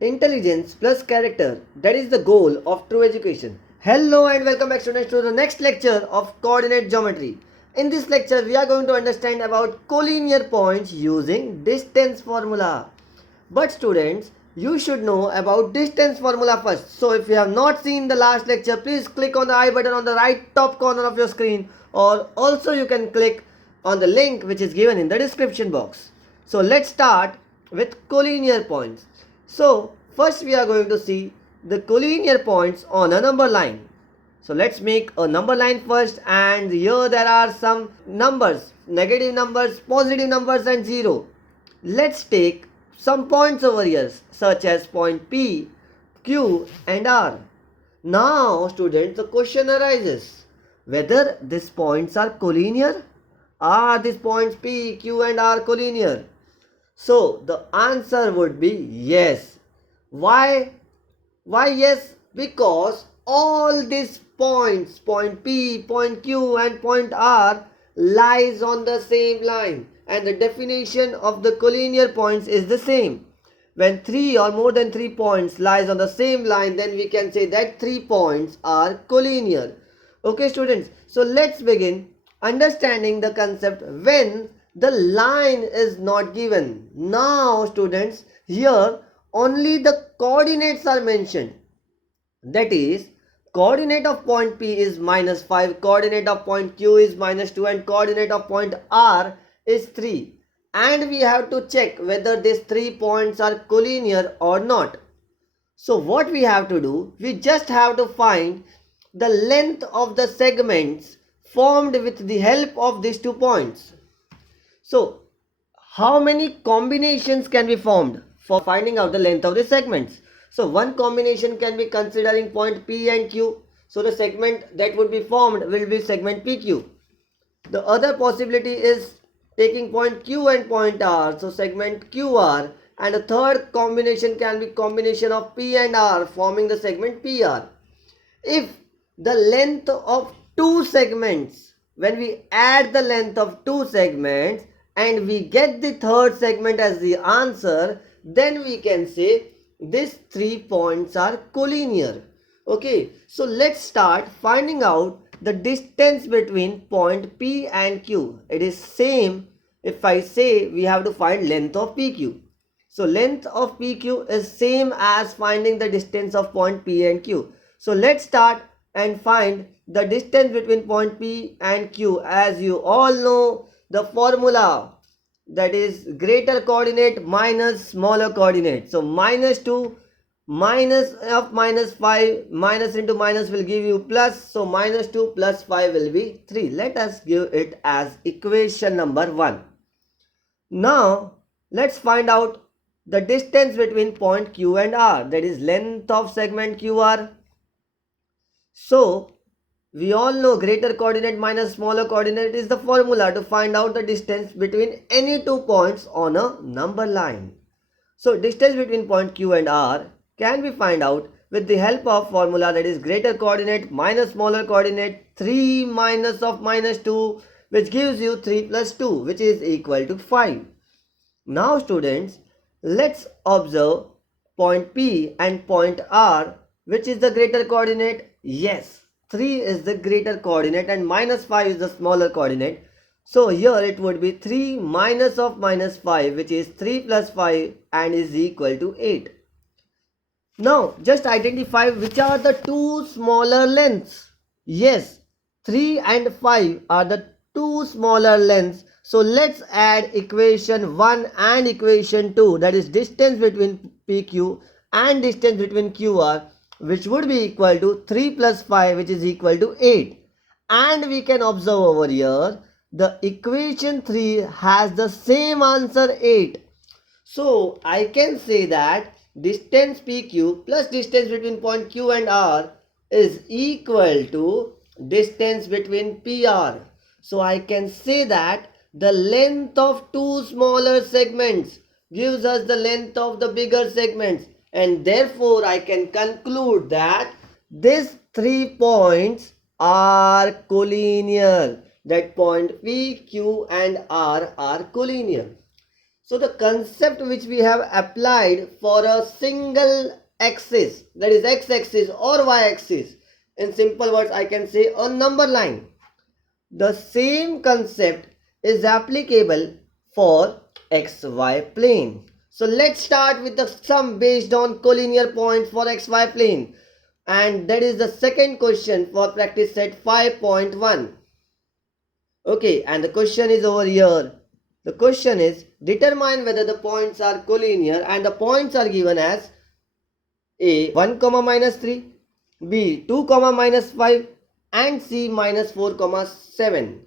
Intelligence plus character. That is the goal of true education. Hello and welcome back students to the next lecture of coordinate geometry. In this lecture we are going to understand about collinear points using distance formula. But students, you should know about distance formula first. So if you have not seen the last lecture, please click on the I button on the right top corner of your screen, or also you can click on the link which is given in the description box. So let's start with collinear points. So first we are going to see the collinear points on a number line. So let's make a number line first, and here there are some numbers, negative numbers, positive numbers and 0. Let's take some points over here such as point P, Q and R. Now students, the question arises whether these points are collinear. Are these points P, Q and R collinear? So the answer would be yes. Why? Why yes? Because all these points, point P, point Q and point R, lies on the same line, and the definition of the collinear points is the same. When three or more than 3 points lies on the same line, then we can say that 3 points are collinear. Okay students, so let's begin understanding the concept when the line is not given. Now students, here only the coordinates are mentioned. That is, coordinate of point P is -5, coordinate of point Q is -2 and coordinate of point R is 3. And we have to check whether these 3 points are collinear or not. So what we have to do, we just have to find the length of the segments formed with the help of these 2 points. So how many combinations can be formed for finding out the length of the segments? So one combination can be considering point P and Q. So the segment that would be formed will be segment PQ. The other possibility is taking point Q and point R. So segment QR. And the third combination can be combination of P and R forming the segment PR. If the length of 2 segments, when we add the length of 2 segments and we get the third segment as the answer, then we can say these 3 points are collinear. Okay, so let's start finding out the distance between point P and Q. It is same if I say we have to find length of PQ. So length of PQ is same as finding the distance of point P and Q. So let's start and find the distance between point P and Q. As you all know the formula, that is greater coordinate minus smaller coordinate. So -2 minus of -5 minus into minus will give you plus. So -2 plus 5 will be 3. Let us give it as equation number 1. Now let's find out the distance between point Q and R, that is length of segment QR. So we all know greater coordinate minus smaller coordinate is the formula to find out the distance between any 2 points on a number line. So distance between point Q and R can be found out with the help of formula, that is greater coordinate minus smaller coordinate, 3 minus of -2, which gives you 3 plus 2, which is equal to 5. Now students, let's observe point P and point R. Which is the greater coordinate? Yes, 3 is the greater coordinate and -5 is the smaller coordinate. So here it would be 3 minus of -5, which is 3 plus 5 and is equal to 8. Now just identify which are the 2 smaller lengths. Yes, 3 and 5 are the 2 smaller lengths. So let's add equation 1 and equation 2, that is distance between PQ and distance between QR, which would be equal to 3 plus 5, which is equal to 8. And we can observe over here the equation 3 has the same answer 8. So I can say that distance PQ plus distance between point Q and R is equal to distance between PR. So I can say that the length of 2 smaller segments gives us the length of the bigger segments, and therefore I can conclude that these 3 points are collinear. That point P, Q and R are collinear. So the concept which we have applied for a single axis, that is x-axis or y-axis, in simple words I can say a number line, the same concept is applicable for xy plane. So let's start with the sum based on collinear points for xy plane, and that is the second question for practice set 5.1. Okay, and the question is over here. The question is determine whether the points are collinear, and the points are given as A 1 comma minus 3, B 2 comma minus 5, and C minus 4 comma 7.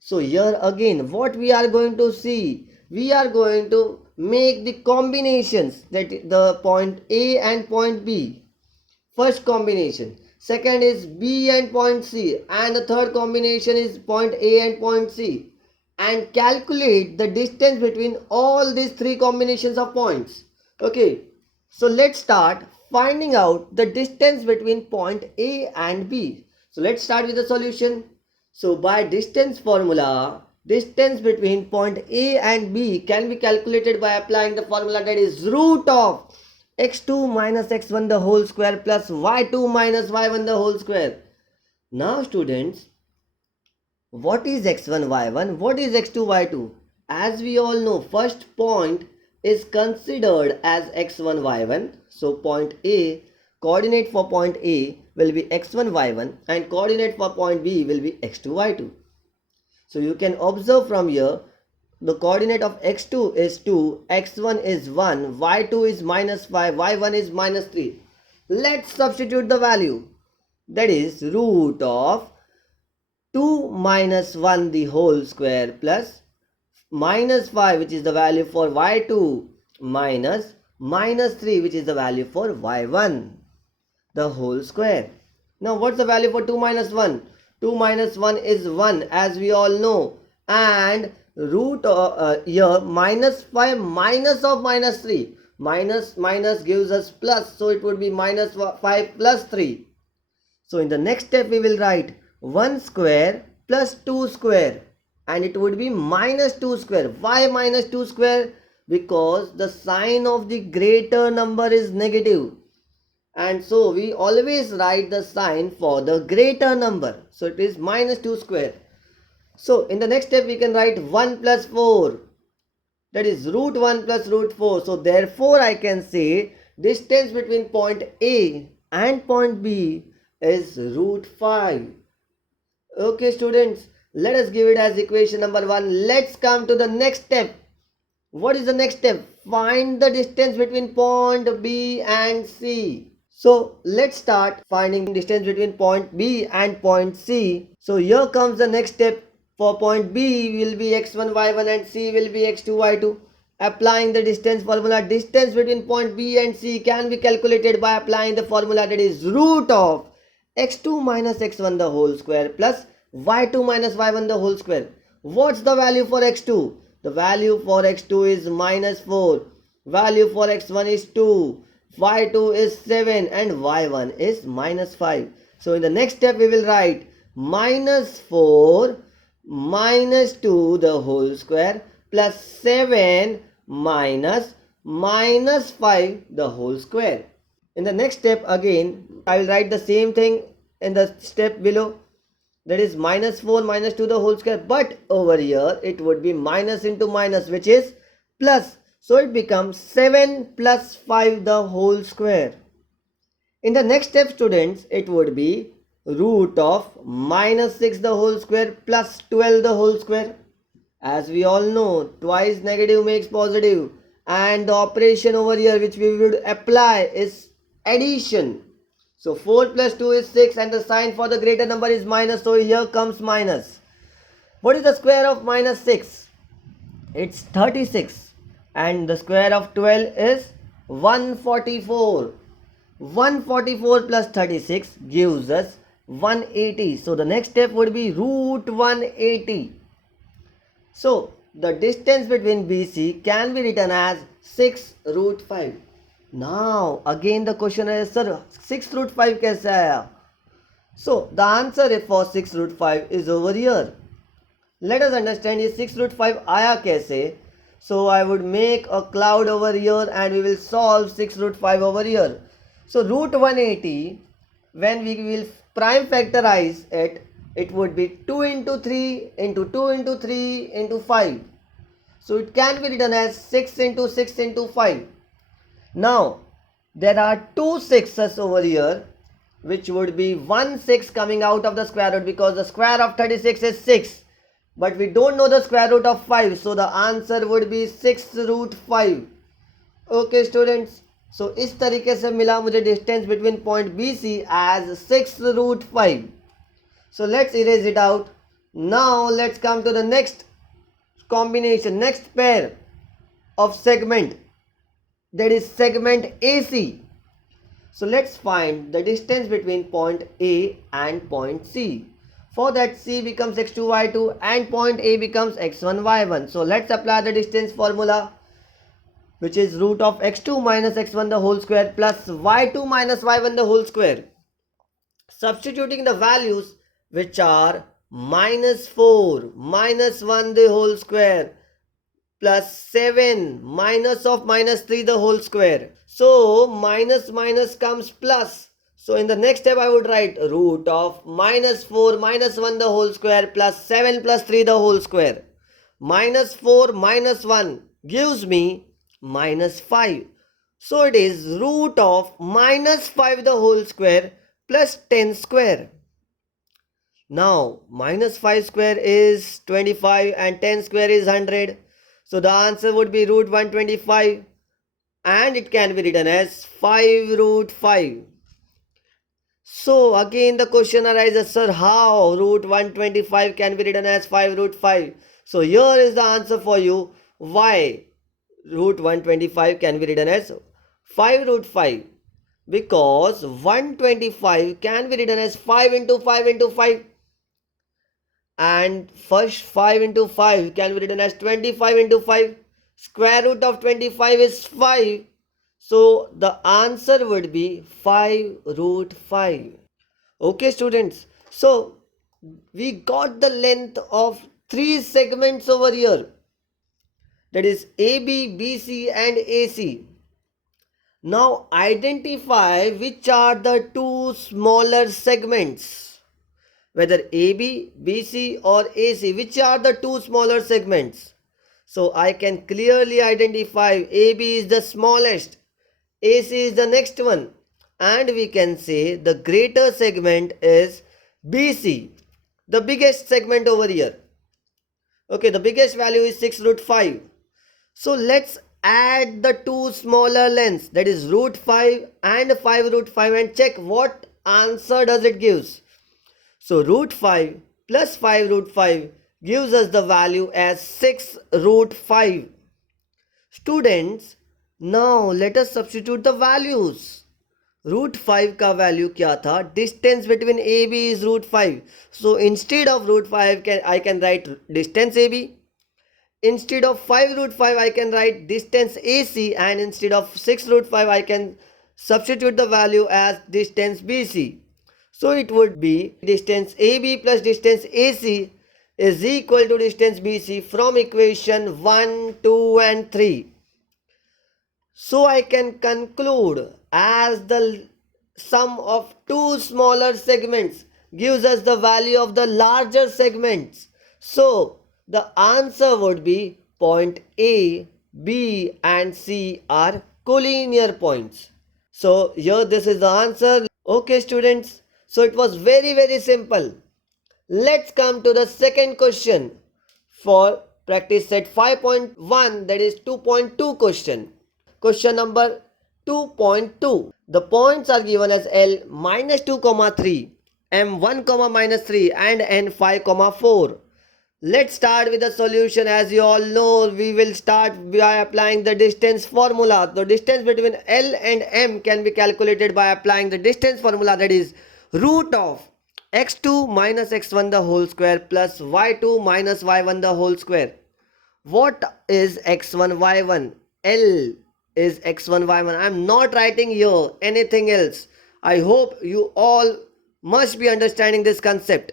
So here again what we are going to see, we are going to make the combinations, that the point A and point B. First combination, second is B and point C, and the third combination is point A and point C, and calculate the distance between all these three combinations of points. Okay, so let's start finding out the distance between point A and B. So let's start with the solution. So by distance formula, distance between point A and B can be calculated by applying the formula, that is root of x2 minus x1 the whole square plus y2 minus y1 the whole square. Now students, what is x1 y1, what is x2 y2? As we all know, first point is considered as x1 y1. So point A, coordinate for point A will be x1 y1, and coordinate for point B will be x2 y2. So you can observe from here, the coordinate of x2 is 2, x1 is 1, y2 is minus 5, y1 is minus 3. Let's substitute the value, that is root of 2 minus 1 the whole square plus minus 5, which is the value for y2, minus minus 3, which is the value for y1 the whole square. Now what's the value for 2 minus 1? 2 minus 1 is 1, as we all know, and root here minus 5 minus of minus 3, minus minus gives us plus, so it would be minus 5 plus 3. So in the next step we will write 1 square plus 2 square, and it would be minus 2 square. Why minus 2 square? Because the sign of the greater number is negative, and so we always write the sign for the greater number, so it is minus 2 square. So in the next step we can write 1 plus 4, that is root 1 plus root 4. So therefore I can say distance between point A and point B is root 5. Okay students, let us give it as equation number 1. Let's come to the next step. What is the next step? Find the distance between point B and C. So let's start finding distance between point B and point C. So here comes the next step. For point B will be x1 y1 and C will be x2 y2. Applying the distance formula, distance between point B and C can be calculated by applying the formula, that is root of x2 minus x1 the whole square plus y2 minus y1 the whole square. What's the value for x2? The value for x2 is minus 4. Value for x1 is 2. y2 is 7 and y1 is minus 5. So in the next step we will write minus 4 minus 2 the whole square plus 7 minus minus 5 the whole square. In the next step again I will write the same thing in the step below, that is minus 4 minus 2 the whole square, but over here it would be minus into minus, which is plus. So it becomes 7 plus 5 the whole square. In the next step students, it would be root of minus 6 the whole square plus 12 the whole square. As we all know, twice negative makes positive, and the operation over here which we would apply is addition. So 4 plus 2 is 6, and the sign for the greater number is minus, so here comes minus. What is the square of minus 6? It's 36. And the square of 12 is 144. 144 plus 36 gives us 180. So the next step would be root 180. So the distance between BC can be written as 6 root 5. Now again the question is, sir, 6 root 5 kaise aaya? So the answer for 6 root 5 is over here. Let us understand ये 6 root 5 आया कैसे. So I would make a cloud over here and we will solve 6 root 5 over here. So root 180, when we will prime factorize it, it would be 2 into 3 into 2 into 3 into 5. So it can be written as 6 into 6 into 5. Now there are two 6's over here, which would be 1 6 coming out of the square root, because the square of 36 is 6. But we don't know the square root of 5. So the answer would be 6 root 5. Okay students. So इस तरीके से मिला मुझे distance between point BC as 6 root 5. So let's erase it out. Now let's come to the next combination, next pair of segment, that is segment AC. So let's find the distance between point A and point C. For that, C becomes x2 y2 and point A becomes x1 y1. So let's apply the distance formula, which is root of x2 minus x1 the whole square plus y2 minus y1 the whole square. Substituting the values, which are minus 4 minus 1 the whole square plus 7 minus of minus 3 the whole square. So minus minus comes plus. So in the next step I would write root of minus 4 minus 1 the whole square plus 7 plus 3 the whole square. Minus 4 minus 1 gives me minus 5. So it is root of minus 5 the whole square plus 10 square. Now minus 5 square is 25 and 10 square is 100. So the answer would be root 125 and it can be written as 5 root 5. So again the question arises, sir, how root 125 can be written as 5 root 5? So here is the answer for you, why root 125 can be written as 5 root 5. Because 125 can be written as 5 into 5 into 5. And first 5 into 5 can be written as 25 into 5. Square root of 25 is 5. So the answer would be 5 root 5. Okay students. So we got the length of 3 segments over here. That is AB, BC and AC. Now identify which are the two smaller segments. Whether AB, BC or AC, which are the two smaller segments? So I can clearly identify AB is the smallest, AC is the next one, and we can say the greater segment is BC, the biggest segment over here. Okay, the biggest value is 6 root 5. So let's add the two smaller lengths, that is root 5 and 5 root 5, and check what answer does it gives. So root 5 plus 5 root 5 gives us the value as 6 root 5. Students, now let us substitute the values. Root 5 का value क्या था? Distance between AB is root 5. So instead of root 5 I can write distance AB. Instead of 5 root 5 I can write distance AC, and instead of 6 root 5 I can substitute the value as distance BC. So it would be distance AB plus distance AC is equal to distance BC from equation 1, 2 and 3. So I can conclude as the sum of two smaller segments gives us the value of the larger segments. So the answer would be point A, B and C are collinear points. So here this is the answer. Okay students. So it was very simple. Let's come to the second question for practice set 5.1, that is 2.2 question. Question number 2.2. The points are given as L minus 2, 3, M1, minus 3 and N5, 4. Let's start with the solution. As you all know, we will start by applying the distance formula. The distance between L and M can be calculated by applying the distance formula, that is root of x2 minus x1 the whole square plus y2 minus y1 the whole square. What is x1 y1? L is x1 y1. I am not writing here anything else. I hope you all must be understanding this concept.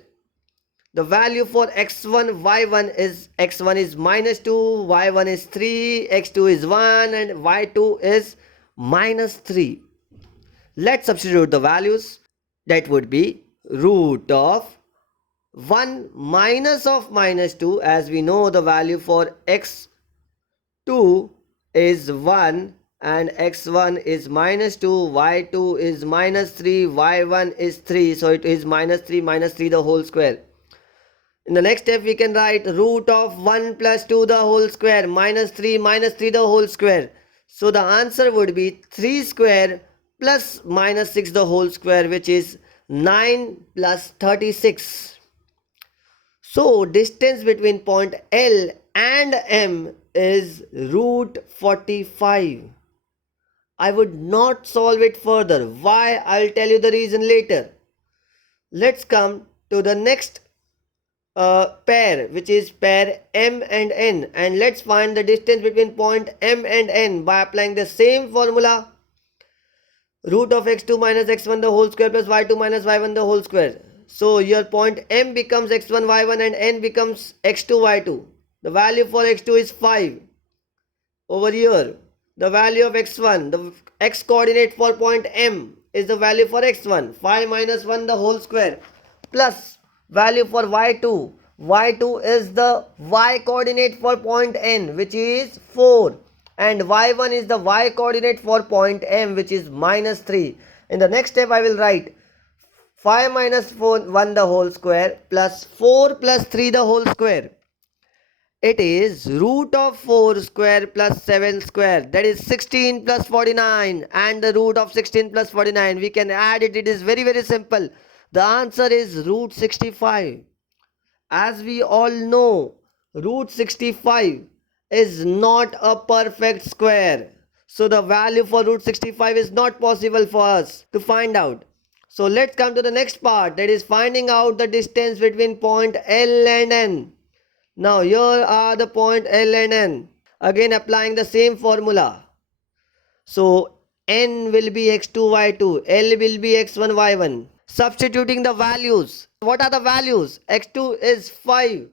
The value for x1, y1 is x1 is minus 2, y1 is 3, x2 is 1 and y2 is minus 3. Let's substitute the values. That would be root of 1 minus of minus 2, as we know the value for x2 is 1 and x1 is minus 2, y2 is minus 3, y1 is 3, so it is minus 3 the whole square. In the next step we can write root of 1 plus 2 the whole square minus 3 the whole square. So the answer would be 3 square plus minus 6 the whole square, which is 9 plus 36. So distance between point L and M is root 45. I would not solve it further. Why? I'll tell you the reason later. Let's come to the next pair, which is pair M and N, and let's find the distance between point M and N by applying the same formula. Root of x2 minus x1 the whole square plus y2 minus y1 the whole square. So your point M becomes x1 y1 and N becomes x2 y2. The value for x2 is 5. Over here the value of x1, the x coordinate for point M is the value for x1, 5 minus 1 the whole square, plus value for y2. Y2 is the y coordinate for point N, which is 4, and y1 is the y coordinate for point M, which is minus 3. In the next step I will write 5 minus 1 the whole square plus 4 plus 3 the whole square. It is root of 4 square plus 7 square, that is 16 plus 49, and the root of 16 plus 49 we can add it. It is very simple. The answer is root 65. As we all know, root 65 is not a perfect square. So the value for root 65 is not possible for us to find out. So let's come to the next part, that is finding out the distance between point L and N. Now here are the point L and N. Again applying the same formula. So N will be x2 y2, L will be x1 y1. Substituting the values. What are the values? X2 is 5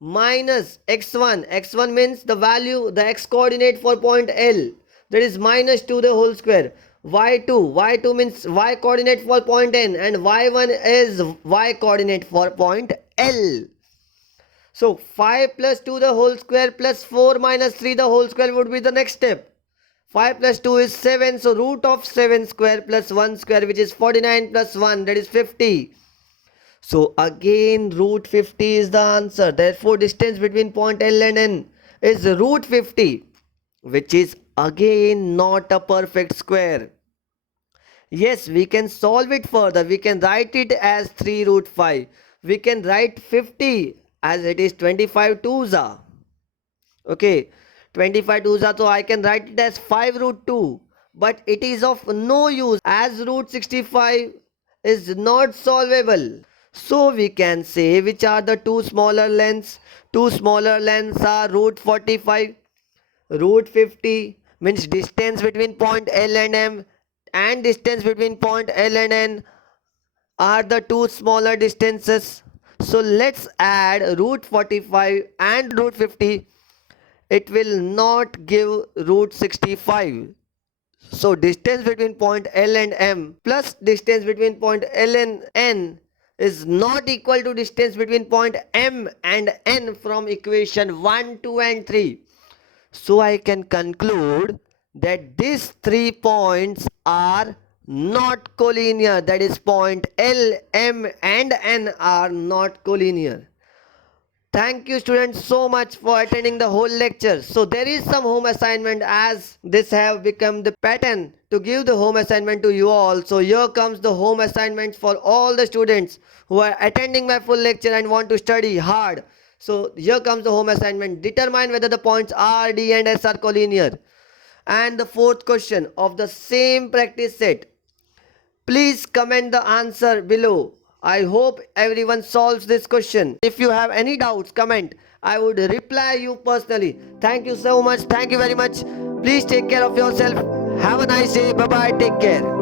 minus x1. x1 means the value, the x coordinate for point L, that is minus 2 the whole square. y2 means y coordinate for point N, and y1 is y coordinate for point L. So 5 plus 2 the whole square plus 4 minus 3 the whole square would be the next step. 5 plus 2 is 7, so root of 7 square plus 1 square, which is 49 plus 1, that is 50. So again root 50 is the answer. Therefore distance between point L and N is root 50, which is again not a perfect square. Yes, we can solve it further. We can write it as 3 root 5. We can write 50 as it is 25 twos are. Okay, 25 twos are, so I can write it as 5 root 2. But it is of no use as root 65 is not solvable. So we can say which are the two smaller lengths. Two smaller lengths are root 45. Root 50 means distance between point L and M and distance between point L and N are the two smaller distances. So let's add root 45 and root 50. It will not give root 65. So distance between point L and M plus distance between point L and N is not equal to distance between point M and N from equation 1, 2 and 3. So I can conclude that these 3 points are not collinear, that is point L, M and N are not collinear. Thank you students so much for attending the whole lecture. So there is some home assignment, as this have become the pattern to give the home assignment to you all. So here comes the home assignment for all the students who are attending my full lecture and want to study hard. So here comes the home assignment. Determine whether the points R, D and S are collinear. And the fourth question of the same practice set. Please comment the answer below. I hope everyone solves this question. If you have any doubts, comment. I would reply you personally. Thank you so much. Thank you very much. Please take care of yourself. Have a nice day. Bye bye. Take care.